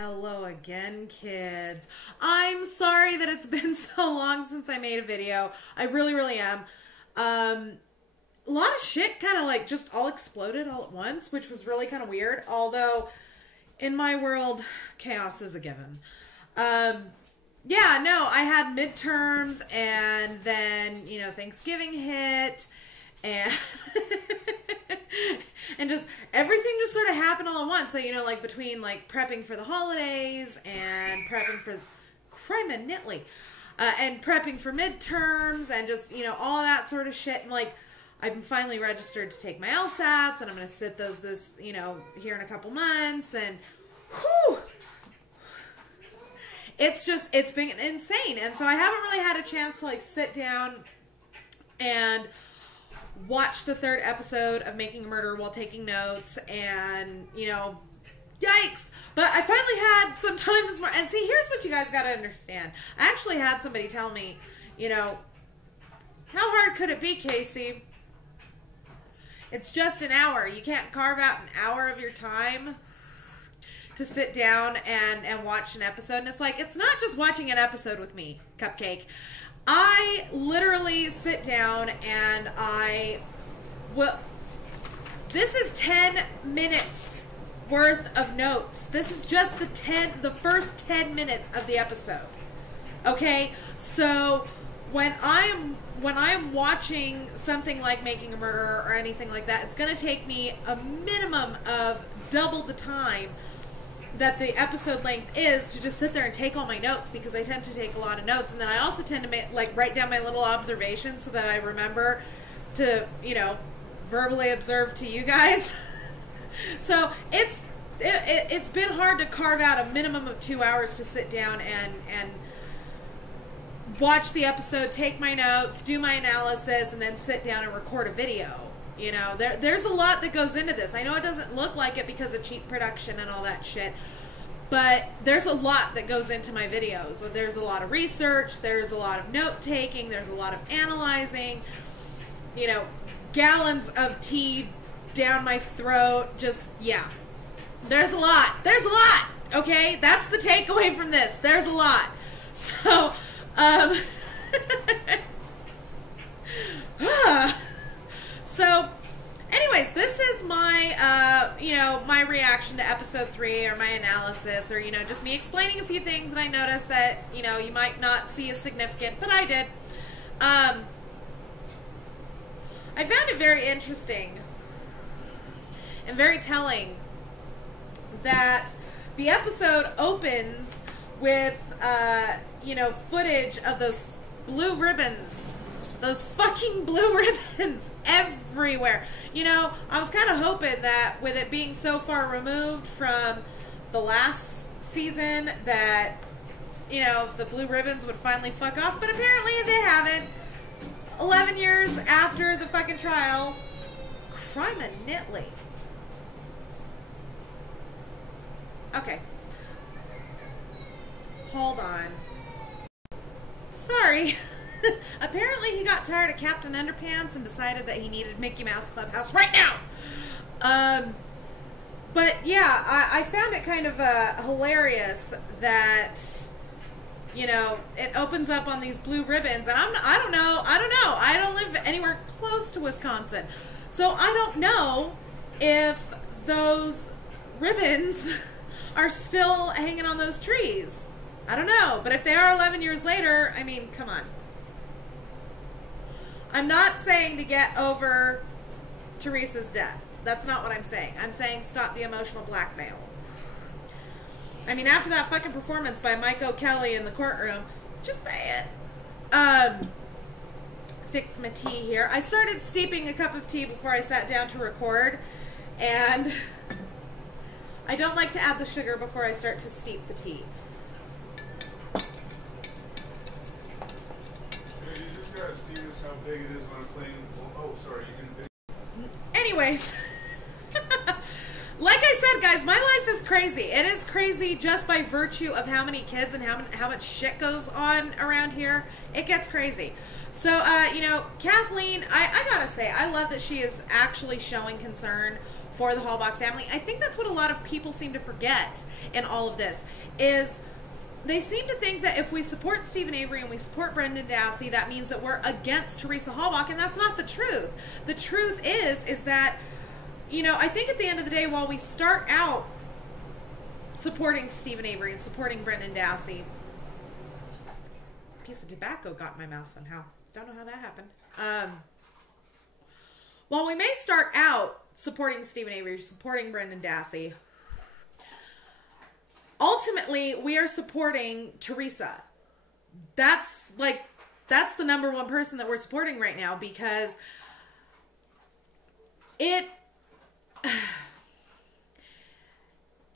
Hello again, kids. I'm sorry that it's been so long since I made a video. I really am. A lot of shit kind of like just all exploded all at once, which was really kind of weird. Although, in my world, chaos is a given. Yeah, no, I had midterms and then, you know, Thanksgiving hit and... and just everything just sort of happened all at once. So, you know, like between like prepping for the holidays and prepping for and prepping for midterms and just, you know, all that sort of shit. And like, I'm finally registered to take my LSATs and I'm going to sit those you know, here in a couple months. And whew, it's been insane. And so I haven't really had a chance to like sit down and watch the third episode of Making a Murderer while taking notes, and, you know, yikes. But I finally had some time this morning. And see, here's what you guys got to understand. I actually had somebody tell me, you know, how hard could it be, Casey? It's just an hour. You can't carve out an hour of your time to sit down and watch an episode. And it's like, it's not just watching an episode with me, Cupcake. I literally sit down and this is 10 minutes worth of notes. This is just the first 10 minutes of the episode. Okay? So when I am watching something like Making a Murderer or anything like that, it's going to take me a minimum of double the time that the episode length is to just sit there and take all my notes, because I tend to take a lot of notes, and then I also tend to write down my little observations so that I remember to, you know, verbally observe to you guys. So it's been hard to carve out a minimum of 2 hours to sit down and watch the episode, take my notes, do my analysis, and then sit down and record a video. You know, there's a lot that goes into this. I know it doesn't look like it because of cheap production and all that shit, but there's a lot that goes into my videos. There's a lot of research, there's a lot of note-taking, there's a lot of analyzing, you know, gallons of tea down my throat, just, yeah. There's a lot. There's a lot, okay? That's the takeaway from this. There's a lot. So, So, anyways, this is my, you know, my reaction to episode 3, or my analysis, or, you know, just me explaining a few things that I noticed that, you know, you might not see as significant, but I did. I found it very interesting and very telling that the episode opens with, you know, footage of those blue ribbons. Those fucking blue ribbons everywhere. You know, I was kind of hoping that with it being so far removed from the last season that, you know, the blue ribbons would finally fuck off. But apparently they haven't. 11 years after the fucking trial. Criminally. Okay. Hold on. Sorry. Apparently he got tired of Captain Underpants and decided that he needed Mickey Mouse Clubhouse right now. But yeah, I found it kind of hilarious that, you know, it opens up on these blue ribbons, and I don't know. I don't live anywhere close to Wisconsin, so I don't know if those ribbons are still hanging on those trees. I don't know, but if they are 11 years later, I mean, come on. I'm not saying to get over Teresa's death. That's not what I'm saying. I'm saying stop the emotional blackmail. I mean, after that fucking performance by Mike O'Kelly in the courtroom, just say it. Fix my tea here. I started steeping a cup of tea before I sat down to record, and I don't like to add the sugar before I start to steep the tea. See this, how big it is when I'm playing. Oh, sorry, you can. Anyways, like I said, guys, my life is crazy. It is crazy just by virtue of how many kids and how much shit goes on around here. It gets crazy. So, you know, Kathleen, I gotta say, I love that she is actually showing concern for the Halbach family. I think that's what a lot of people seem to forget in all of this, is they seem to think that if we support Stephen Avery and we support Brendan Dassey, that means that we're against Teresa Halbach, and that's not the truth. The truth is that, you know, I think at the end of the day, while we start out supporting Stephen Avery and supporting Brendan Dassey, a piece of tobacco got in my mouth somehow. Don't know how that happened. While we may start out supporting Stephen Avery, supporting Brendan Dassey, ultimately we are supporting Teresa. That's the number one person that we're supporting right now, because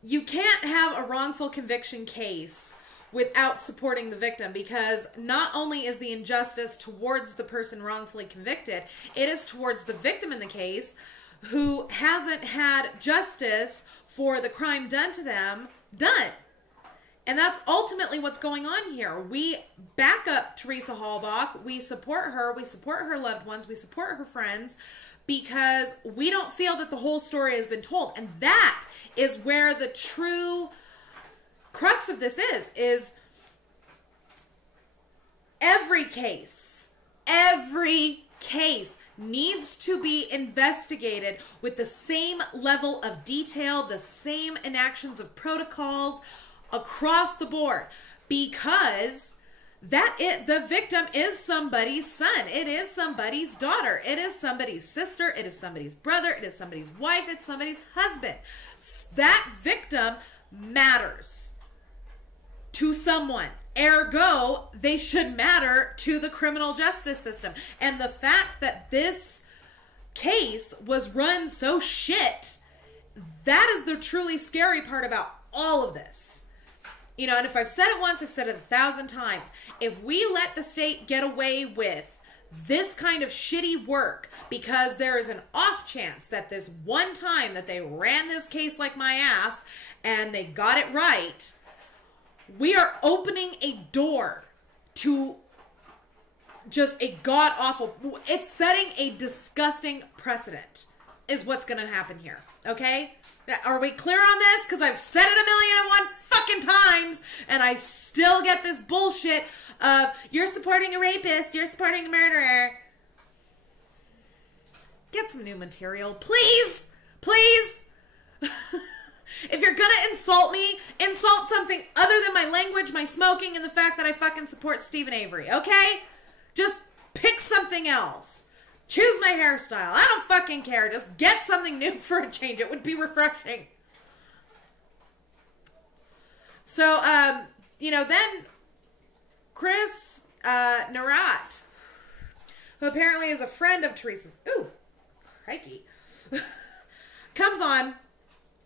you can't have a wrongful conviction case without supporting the victim, because not only is the injustice towards the person wrongfully convicted, it is towards the victim in the case who hasn't had justice for the crime done to them done. And that's ultimately what's going on here. We back up Teresa Halbach. We support her. We support her loved ones. We support her friends, because we don't feel that the whole story has been told. And that is where the true crux of this is every case needs to be investigated with the same level of detail, the same enactions of protocols across the board, because the victim is somebody's son, it is somebody's daughter, it is somebody's sister, it is somebody's brother, it is somebody's wife, it's somebody's husband. That victim matters to someone. Ergo, they should matter to the criminal justice system. And the fact that this case was run so shit, that is the truly scary part about all of this. You know, and if I've said it once, I've said it 1,000 times. If we let the state get away with this kind of shitty work because there is an off chance that this one time that they ran this case like my ass and they got it right, we are opening a door to just a god-awful, it's setting a disgusting precedent is what's going to happen here, okay? Are we clear on this? Because I've said it 1,000,001 fucking times, and I still get this bullshit of, you're supporting a rapist, you're supporting a murderer. Get some new material, please! Please! If you're gonna insult me, insult something other than my language, my smoking, and the fact that I fucking support Stephen Avery, okay? Just pick something else. Choose my hairstyle. I don't fucking care. Just get something new for a change. It would be refreshing. So, you know, then Chris Narat, who apparently is a friend of Teresa's, ooh, crikey, comes on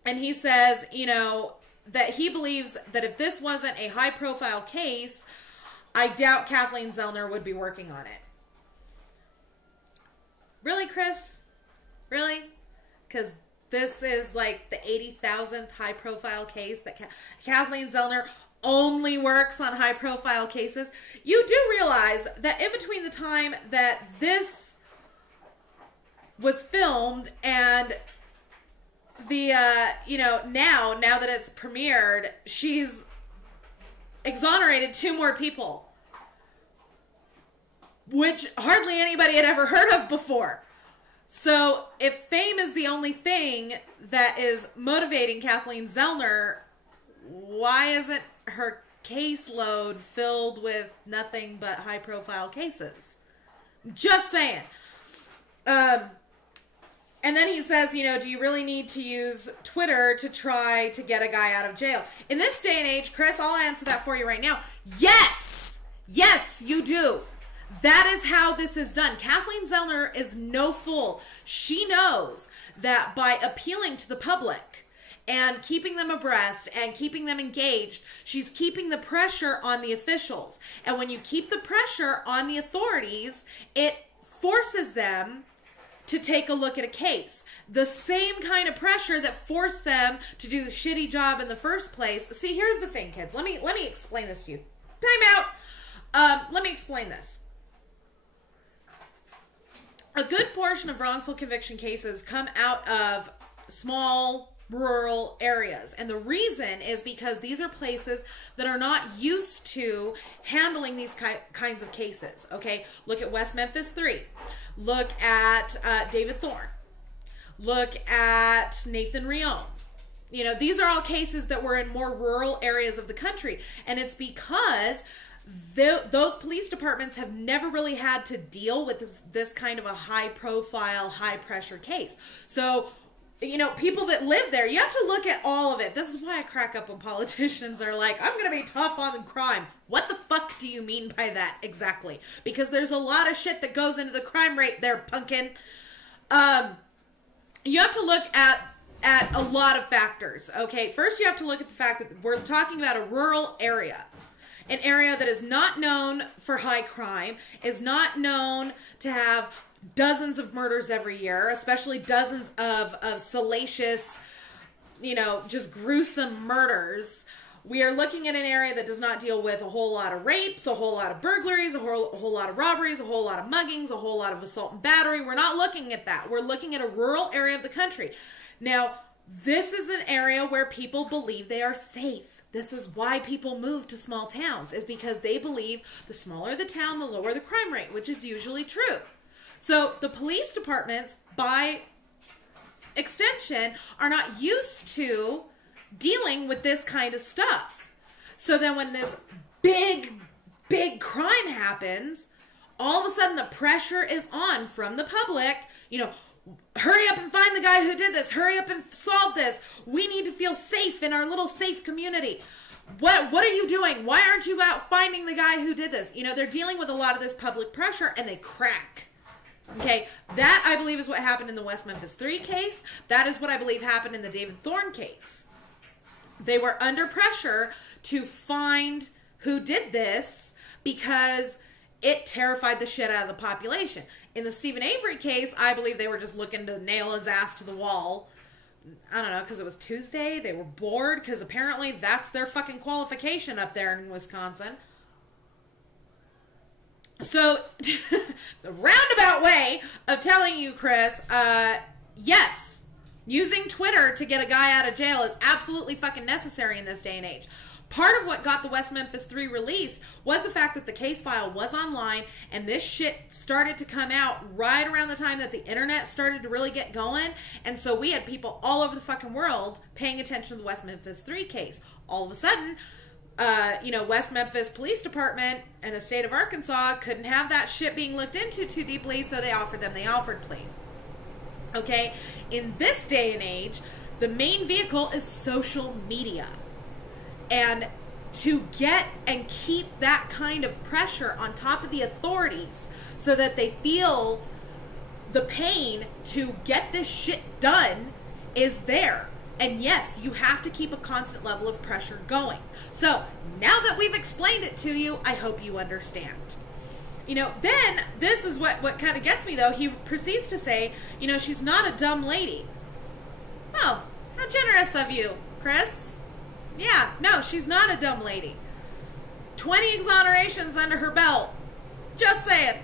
and he says, you know, that he believes that if this wasn't a high-profile case, I doubt Kathleen Zellner would be working on it. Really, Chris? Really? Because this is like the 80,000th high-profile case that Kathleen Zellner only works on high-profile cases. You do realize that in between the time that this was filmed and the, you know, now that it's premiered, she's exonerated 2 more people, which hardly anybody had ever heard of before. So if fame is the only thing that is motivating Kathleen Zellner, why isn't her caseload filled with nothing but high-profile cases? Just saying. And then he says, you know, do you really need to use Twitter to try to get a guy out of jail? In this day and age, Chris, I'll answer that for you right now. Yes! Yes, you do. That is how this is done. Kathleen Zellner is no fool. She knows that by appealing to the public and keeping them abreast and keeping them engaged, she's keeping the pressure on the officials. And when you keep the pressure on the authorities, it forces them to take a look at a case. The same kind of pressure that forced them to do the shitty job in the first place. See, here's the thing, kids. Let me explain this to you. Time out. Let me explain this. A good portion of wrongful conviction cases come out of small rural areas. And the reason is because these are places that are not used to handling these kinds of cases. Okay, look at West Memphis 3. Look at David Thorne. Look at Nathan Rion. You know, these are all cases that were in more rural areas of the country. And it's because those police departments have never really had to deal with this kind of a high profile, high pressure case. So, you know, people that live there, you have to look at all of it. This is why I crack up when politicians are like, I'm going to be tough on crime. What the fuck do you mean by that exactly? Because there's a lot of shit that goes into the crime rate there, pumpkin. You have to look at a lot of factors, okay? First, you have to look at the fact that we're talking about a rural area. An area that is not known for high crime, is not known to have dozens of murders every year, especially dozens of salacious, you know, just gruesome murders. We are looking at an area that does not deal with a whole lot of rapes, a whole lot of burglaries, a whole lot of robberies, a whole lot of muggings, a whole lot of assault and battery. We're not looking at that. We're looking at a rural area of the country. Now, this is an area where people believe they are safe. This is why people move to small towns, is because they believe the smaller the town, the lower the crime rate, which is usually true. So the police departments, by extension, are not used to dealing with this kind of stuff. So then when this big crime happens, all of a sudden the pressure is on from the public, you know, hurry up and find the guy who did this. Hurry up and solve this. We need to feel safe in our little safe community. What are you doing? Why aren't you out finding the guy who did this? You know, they're dealing with a lot of this public pressure and they crack. Okay, that I believe is what happened in the West Memphis 3 case. That is what I believe happened in the David Thorne case. They were under pressure to find who did this because it terrified the shit out of the population. In the Stephen Avery case, I believe they were just looking to nail his ass to the wall. I don't know, because it was Tuesday. They were bored, because apparently that's their fucking qualification up there in Wisconsin. So, the roundabout way of telling you, Chris, yes, using Twitter to get a guy out of jail is absolutely fucking necessary in this day and age. Part of what got the West Memphis 3 released was the fact that the case file was online, and this shit started to come out right around the time that the internet started to really get going. And so we had people all over the fucking world paying attention to the West Memphis 3 case. All of a sudden, you know, West Memphis Police Department and the state of Arkansas couldn't have that shit being looked into too deeply, so they offered them the Alford plea. Okay? In this day and age, the main vehicle is social media. And to get and keep that kind of pressure on top of the authorities so that they feel the pain to get this shit done is there. And yes, you have to keep a constant level of pressure going. So now that we've explained it to you, I hope you understand. You know, then this is what kind of gets me though. He proceeds to say, you know, she's not a dumb lady. Oh, how generous of you, Chris. Yeah, no, she's not a dumb lady. 20 exonerations under her belt. Just saying.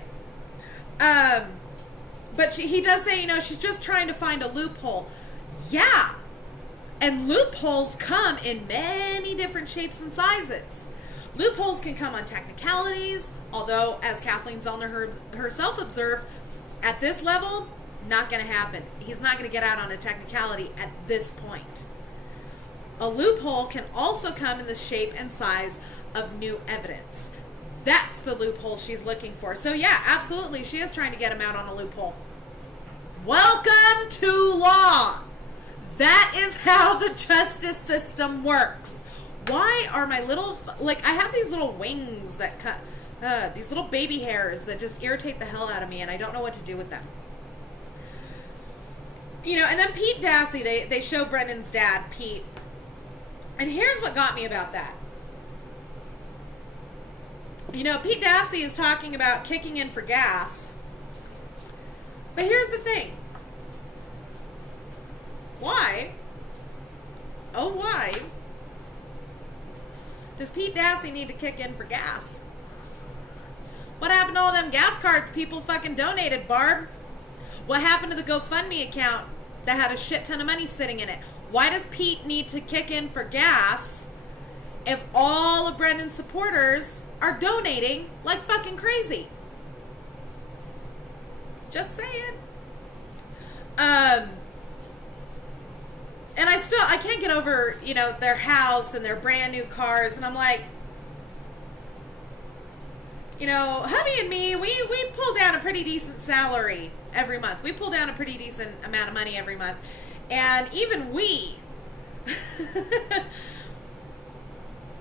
But he does say, you know, she's just trying to find a loophole. Yeah. And loopholes come in many different shapes and sizes. Loopholes can come on technicalities, although, as Kathleen Zellner herself observed, at this level, not going to happen. He's not going to get out on a technicality at this point. A loophole can also come in the shape and size of new evidence. That's the loophole she's looking for. So yeah, absolutely, she is trying to get him out on a loophole. Welcome to law. That is how the justice system works. Why are my little, like, I have these little wings that cut, these little baby hairs that just irritate the hell out of me, and I don't know what to do with them. You know, and then Pete Dassey, they show Brendan's dad, Pete. And here's what got me about that. You know, Pete Dassey is talking about kicking in for gas. But here's the thing. Why? Oh, why does Pete Dassey need to kick in for gas? What happened to all them gas cards people fucking donated, Barb? What happened to the GoFundMe account that had a shit ton of money sitting in it. Why does Pete need to kick in for gas if all of Brendan's supporters are donating like fucking crazy? Just saying. And I can't get over, you know, their house and their brand new cars. And I'm like, you know, hubby and me, we pull down a pretty decent salary every month. We pull down a pretty decent amount of money every month. And even we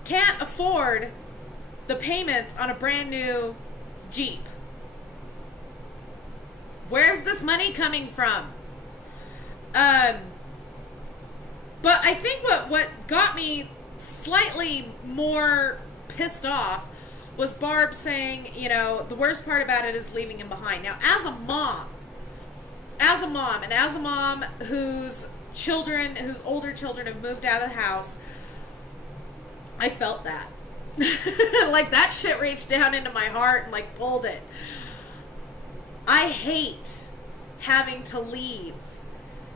can't afford the payments on a brand new Jeep. Where's this money coming from? But I think what got me slightly more pissed off was Barb saying, you know, the worst part about it is leaving him behind. Now, as a mom, and as a mom whose older children have moved out of the house, I felt that. Like, that shit reached down into my heart and, like, pulled it. I hate having to leave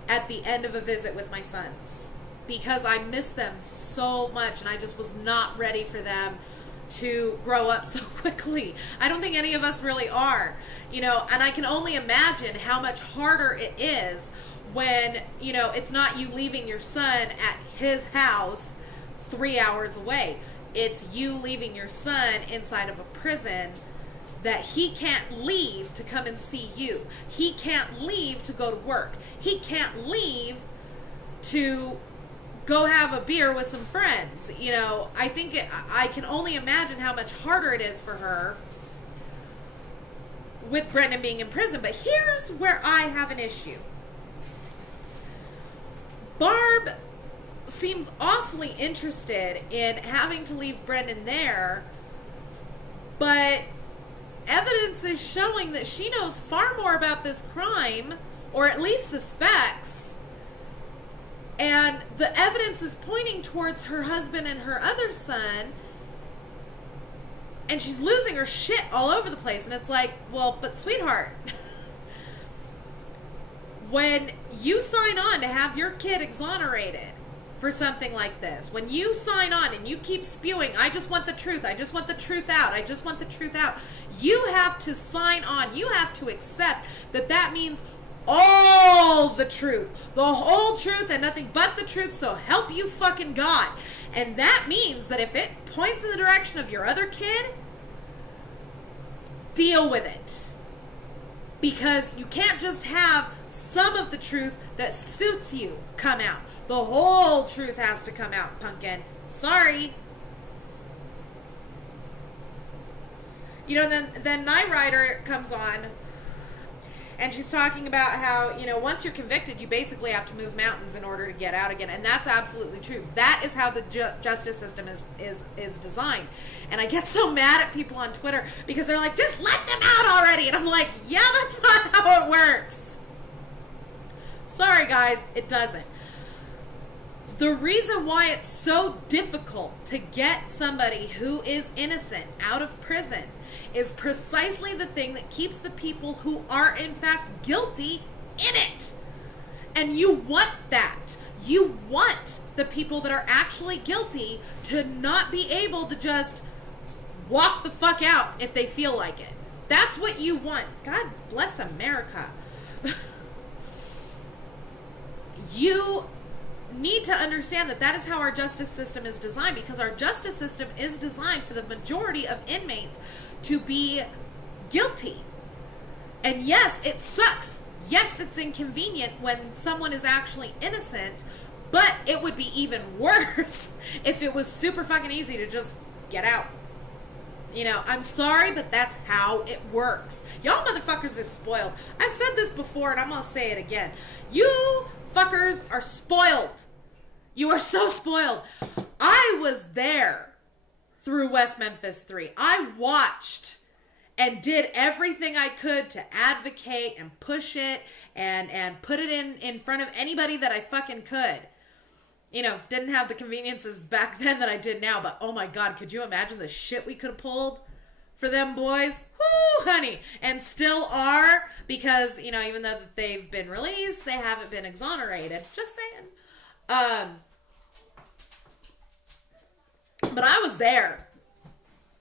at the end of a visit with my sons because I miss them so much and I just was not ready for them to grow up so quickly. I don't think any of us really are, you know, and I can only imagine how much harder it is when, you know, it's not you leaving your son at his house 3 hours away. It's you leaving your son inside of a prison that he can't leave to come and see you. He can't leave to go to work. He can't leave to go have a beer with some friends. You know, I can only imagine how much harder it is for her with Brendan being in prison. But here's where I have an issue. Barb seems awfully interested in having to leave Brendan there, but evidence is showing that she knows far more about this crime, or at least suspects, and the evidence is pointing towards her husband and her other son, and she's losing her shit all over the place. And it's like, well, but sweetheart, when you sign on to have your kid exonerated for something like this, when you sign on and you keep spewing, I just want the truth, I just want the truth out, I just want the truth out, you have to sign on, you have to accept that that means all the truth, the whole truth and nothing but the truth, so help you fucking God. And that means that if it points in the direction of your other kid, deal with it. Because you can't just have some of the truth that suits you come out. The whole truth has to come out, pumpkin. Sorry. You know, then Night Rider comes on, and she's talking about how, you know, once you're convicted, you basically have to move mountains in order to get out again. And that's absolutely true. That is how the justice system is designed. And I get so mad at people on Twitter because they're like, just let them out already. And I'm like, yeah, that's not how it works. Sorry, guys, it doesn't. The reason why it's so difficult to get somebody who is innocent out of prison is precisely the thing that keeps the people who are in fact guilty in it. And you want that. You want the people that are actually guilty to not be able to just walk the fuck out if they feel like it. That's what you want. God bless America. You need to understand that that is how our justice system is designed, because our justice system is designed for the majority of inmates to be guilty. And yes, it sucks. Yes, it's inconvenient when someone is actually innocent, but it would be even worse if it was super fucking easy to just get out. You know, I'm sorry, but that's how it works. Y'all motherfuckers is spoiled. I've said this before and I'm gonna say it again. You fuckers are spoiled. You are so spoiled. I was there through West Memphis 3. I watched and did everything I could to advocate and push it and put it in front of anybody that I fucking could. You know, didn't have the conveniences back then that I did now, but oh my God, could you imagine the shit we could have pulled for them boys. Whoo, honey. And still are, because, you know, even though they've been released, they haven't been exonerated. Just saying. But I was there.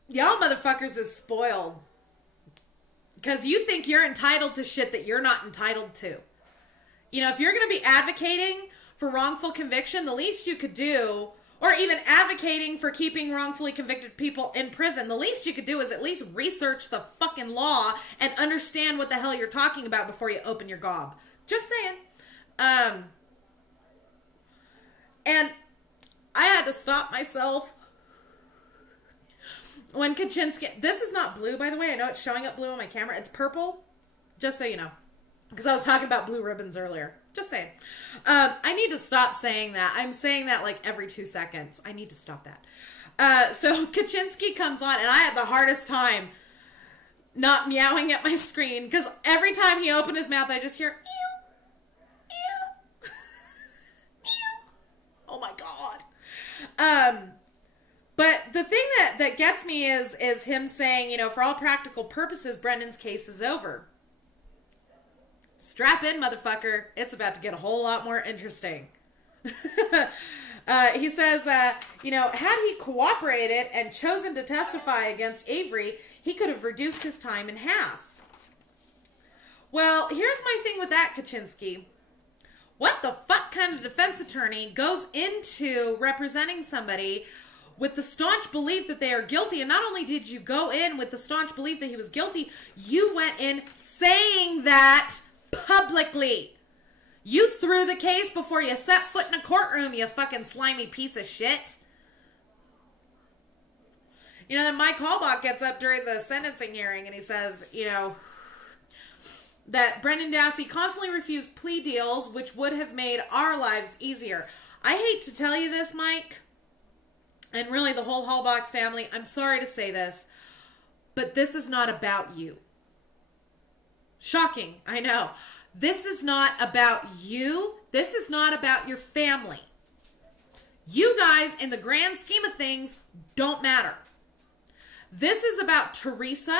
Y'all motherfuckers is spoiled. Because you think you're entitled to shit that you're not entitled to. You know, if you're going to be advocating for wrongful conviction, the least you could do, or even advocating for keeping wrongfully convicted people in prison, the least you could do is at least research the fucking law and understand what the hell you're talking about before you open your gob. Just saying. And I had to stop myself when Kachinsky... This is not blue, by the way. I know it's showing up blue on my camera. It's purple. Just so you know. Because I was talking about blue ribbons earlier. Just saying. I need to stop saying that. I'm saying that like every 2 seconds. I need to stop that. So Kachinsky comes on, and I had the hardest time not meowing at my screen. Because every time he opened his mouth, I just hear... Ew. Ew. Ew. Oh my God. But the thing that gets me is him saying, you know, for all practical purposes, Brendan's case is over. Strap in, motherfucker. It's about to get a whole lot more interesting. He says, you know, had he cooperated and chosen to testify against Avery, he could have reduced his time in half. Well, here's my thing with that, Kachinsky. What the fuck kind of defense attorney goes into representing somebody with the staunch belief that they are guilty? And not only did you go in with the staunch belief that he was guilty, you went in saying that publicly. You threw the case before you set foot in a courtroom, you fucking slimy piece of shit. You know, then Mike Halbach gets up during the sentencing hearing and he says, you know, that Brendan Dassey constantly refused plea deals, which would have made our lives easier. I hate to tell you this, Mike, and really the whole Halbach family, I'm sorry to say this, but this is not about you. Shocking, I know. This is not about you. This is not about your family. You guys, in the grand scheme of things, don't matter. This is about Teresa,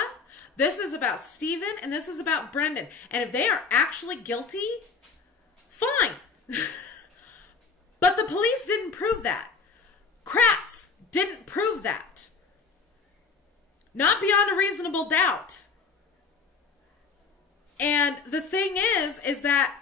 this is about Stephen, and this is about Brendan. And if they are actually guilty, fine. But the police didn't prove that. Kratz didn't prove that. Not beyond a reasonable doubt. And the thing is that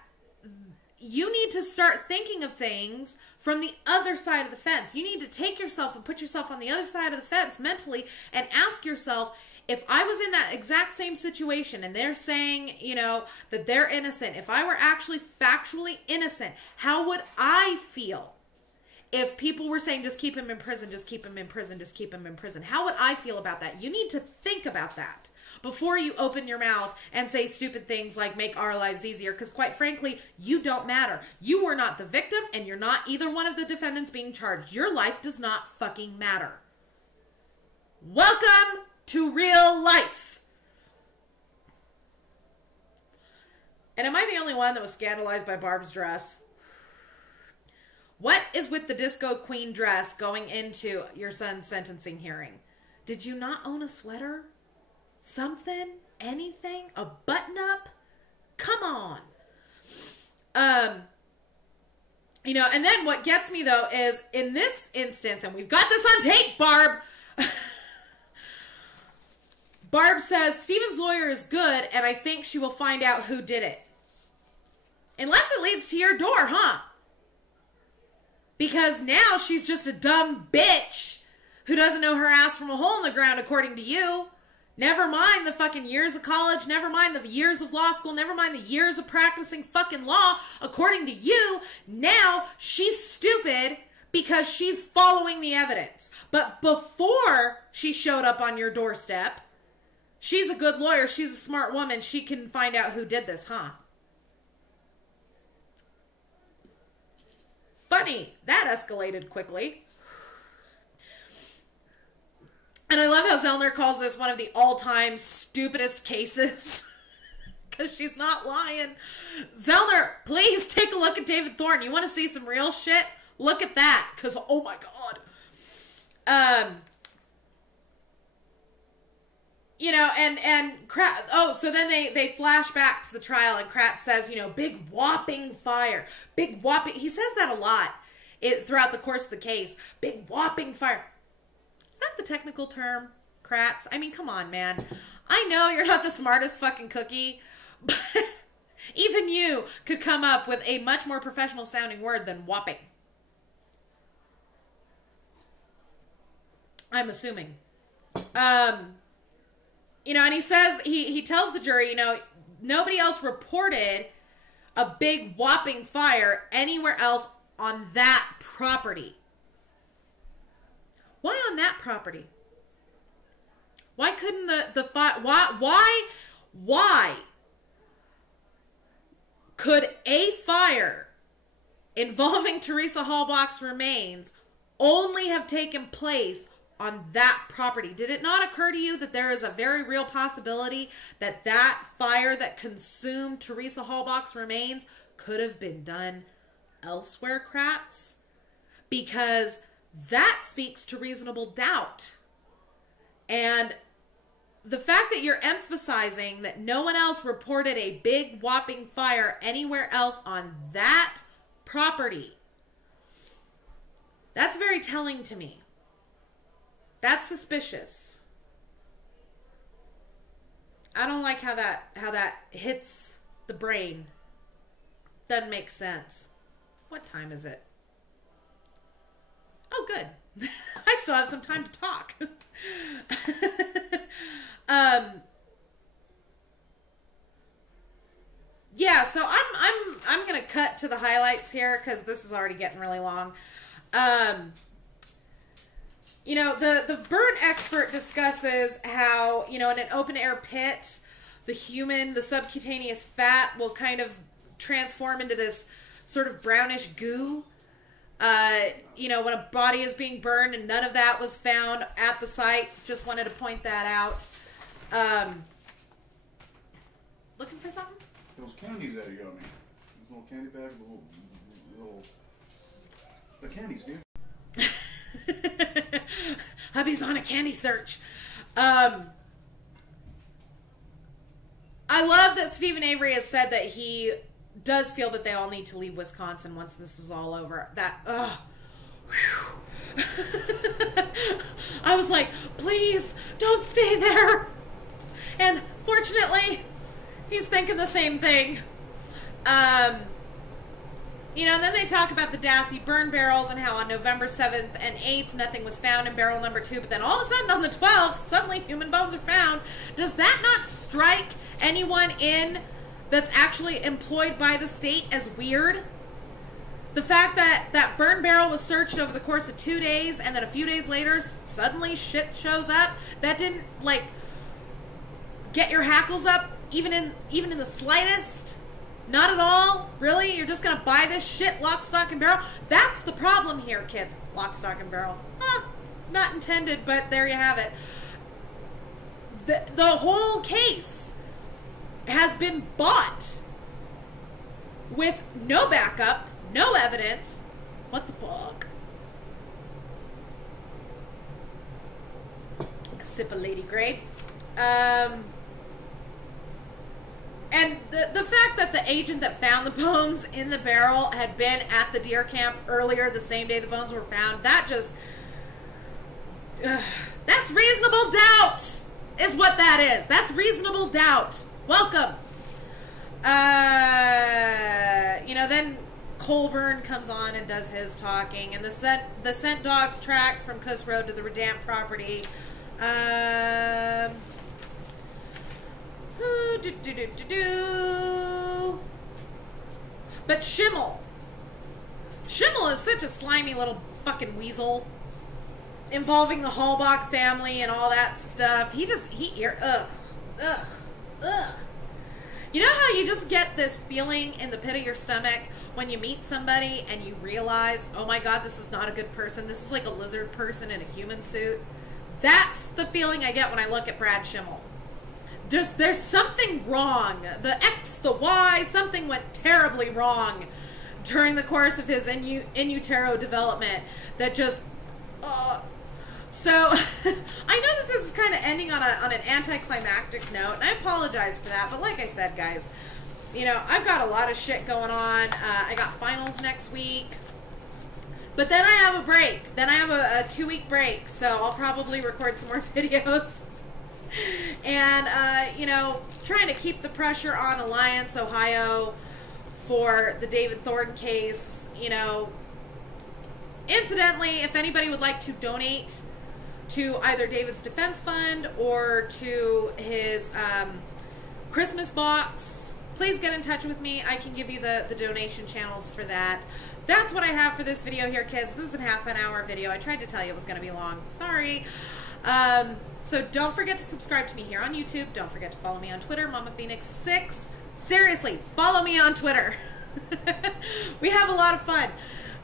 you need to start thinking of things from the other side of the fence. You need to take yourself and put yourself on the other side of the fence mentally and ask yourself, if I was in that exact same situation and they're saying, you know, that they're innocent, if I were actually factually innocent, how would I feel? If people were saying, just keep him in prison, just keep him in prison, just keep him in prison, how would I feel about that? You need to think about that before you open your mouth and say stupid things like make our lives easier, because quite frankly, you don't matter. You were not the victim, and you're not either one of the defendants being charged. Your life does not fucking matter. Welcome to real life. And am I the only one that was scandalized by Barb's dress? What is with the disco queen dress going into your son's sentencing hearing? Did you not own a sweater? Something? Anything? A button-up? Come on. You know, and then what gets me, though, is in this instance, and we've got this on tape, Barb. Barb says, Stephen's lawyer is good, and I think she will find out who did it. Unless it leads to your door, huh? Because now she's just a dumb bitch who doesn't know her ass from a hole in the ground, according to you. Never mind the fucking years of college, never mind the years of law school, never mind the years of practicing fucking law. According to you, now she's stupid because she's following the evidence. But before she showed up on your doorstep, she's a good lawyer, she's a smart woman, she can find out who did this, huh? Funny, that escalated quickly. And I love how Zellner calls this one of the all-time stupidest cases. Because she's not lying. Zellner, please take a look at David Thorne. You want to see some real shit? Look at that. Because, oh my God. you know, and Kratz, so then they flash back to the trial, and Kratz says, you know, big whopping fire. Big whopping. He says that a lot throughout the course of the case. Big whopping fire. Is that the technical term, Kratz? I mean, come on, man. I know you're not the smartest fucking cookie, but even you could come up with a much more professional sounding word than whopping. I'm assuming. You know, and he says, he tells the jury, you know, nobody else reported a big whopping fire anywhere else on that property. Why on that property? Why couldn't the fire, why could a fire involving Teresa Halbach's remains only have taken place on that property? Did it not occur to you that there is a very real possibility that that fire that consumed Teresa Halbach's remains could have been done elsewhere, Kratz? Because that speaks to reasonable doubt. And the fact that you're emphasizing that no one else reported a big whopping fire anywhere else on that property, that's very telling to me. That's suspicious. I don't like how that hits the brain. Doesn't make sense. What time is it? Oh, good. I still have some time to talk. Yeah, so I'm gonna cut to the highlights here because this is already getting really long. You know, the burn expert discusses how, you know, in an open air pit, the subcutaneous fat will kind of transform into this sort of brownish goo. You know, when a body is being burned, and none of that was found at the site. Just wanted to point that out. Looking for something? Those candies that you got me. Those little candy bags, the candies, dude. Hubby's on a candy search. I love that Stephen Avery has said that he does feel that they all need to leave Wisconsin once this is all over. I was like, please don't stay there. And fortunately, he's thinking the same thing. You know, and then they talk about the Dassey burn barrels and how on November 7th and 8th, nothing was found in barrel number 2. But then all of a sudden on the 12th, suddenly human bones are found. Does that not strike anyone in that's actually employed by the state as weird? The fact that that burn barrel was searched over the course of 2 days and then a few days later, suddenly shit shows up. That didn't, like, get your hackles up even in the slightest? Not at all? Really? You're just going to buy this shit lock, stock, and barrel? That's the problem here, kids. Lock, stock, and barrel. Not intended, but there you have it. The whole case has been bought with no backup, no evidence. What the fuck? A sip of Lady Grey. And the fact that the agent that found the bones in the barrel had been at the deer camp earlier the same day the bones were found, that just... that's reasonable doubt, is what that is. That's reasonable doubt. Welcome. You know, then Colburn comes on and does his talking, and the scent dogs tracked from Coast Road to the Redamp property. But Schimmel is such a slimy little fucking weasel, involving the Halbach family and all that stuff. You know how you just get this feeling in the pit of your stomach when you meet somebody and you realize, oh my god, this is not a good person. This is like a lizard person in a human suit. That's the feeling I get when I look at Brad Schimmel. There's something wrong. The X, the Y, something went terribly wrong during the course of his in utero development that just... So, I know that this is kind of ending on an anticlimactic note, and I apologize for that. But like I said, guys, you know, I've got a lot of shit going on. I got finals next week. But then I have a break. Then I have a 2-week break. So I'll probably record some more videos. And, you know, trying to keep the pressure on Alliance, Ohio for the David Thornton case. You know, incidentally, if anybody would like to donate to either David's Defense Fund or to his Christmas box, please get in touch with me. I can give you the donation channels for that. That's what I have for this video here, kids. This is a half an hour video. I tried to tell you it was going to be long. Sorry. So don't forget to subscribe to me here on YouTube. Don't forget to follow me on Twitter, Mama Phoenix 6. Seriously, follow me on Twitter. We have a lot of fun.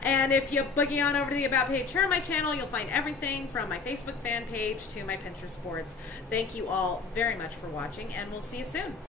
And if you boogie on over to the About page here on my channel, you'll find everything from my Facebook fan page to my Pinterest boards. Thank you all very much for watching, and we'll see you soon.